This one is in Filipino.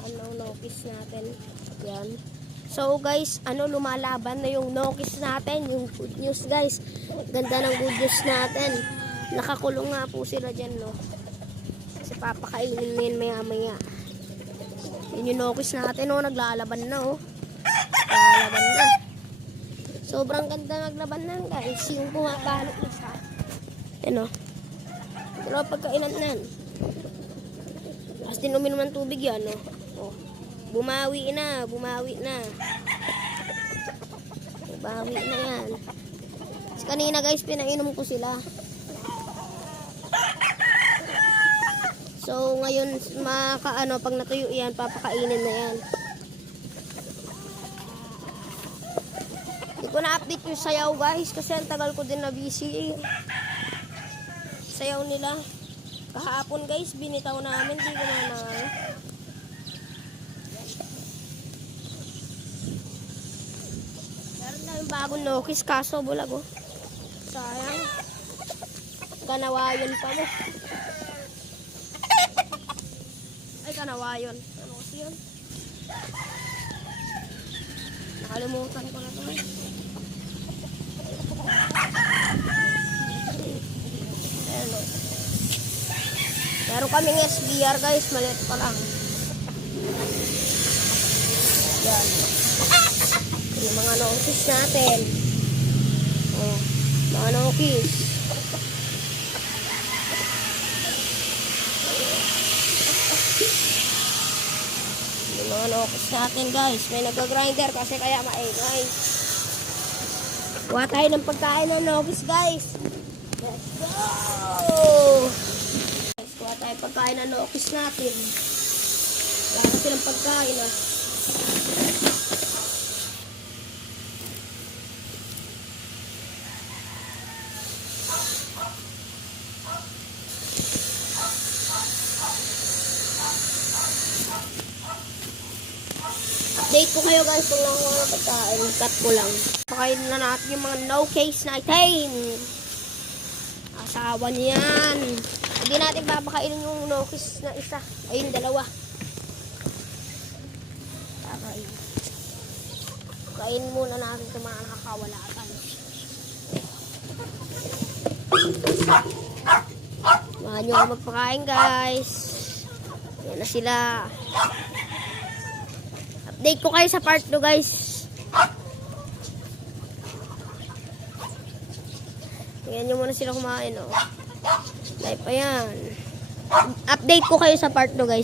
mga nokis natin. Yan. So guys, lumalaban na yung nokis natin, yung good news guys. Ganda ng good news natin. Nakakulong nga po sila dyan, no. Kasi papakainin na yun maya-maya. Yun yung nokis natin, no. Naglalaban na, oh. Naglalaban na. Sobrang ganda naglaban na, guys. Yung pumabalot na siya. Yan, oh. Pero pagkainan na. Tapos din uminom ng tubig yan, no. Oh. Bumawi na. Bumawi na yan. Tapos kanina guys, pinainom ko sila. So ngayon, pag natuyo yan, papakainin na yan. Hindi ko na-update yung sayaw guys, kasi ang tagal ko din na busy. Sayaw nila. Kahapon guys, binitaw namin, hindi ko na yung bagong nokis, kaso bulag, oh. Sayang. Kanawayon pa mo. Ay, kanawayon. Ano kasi yun? Nakalimutan ko na ito. Ayan, oh. Meron kaming SBR guys, maliit pa lang. Yan. Yung mga nokis natin. Oh, mga nokis. Yung mga nokis natin guys. May nag-grinder kasi kaya maingay. Kuha tayo ng pagkain ng nokis guys. Let's go! Guys, kuha tayo pagkain ng nokis natin. Wala kasi ng pagkain, ah. Update ko kayo guys kung lang mga pagkain. Cut ko lang. Pakain na natin yung mga no case na item. Asawa niyan. Hindi natin papakainin yung no case na isa. Ayun, dalawa. Kain muna natin itong mga nakakawalatan. Samahan nyo ako magpakain guys. Yan na sila. Update ko kayo sa part 2 guys. Tingnan nyo muna sila kumain, oh. Live pa yan. Update ko kayo sa part 2 guys.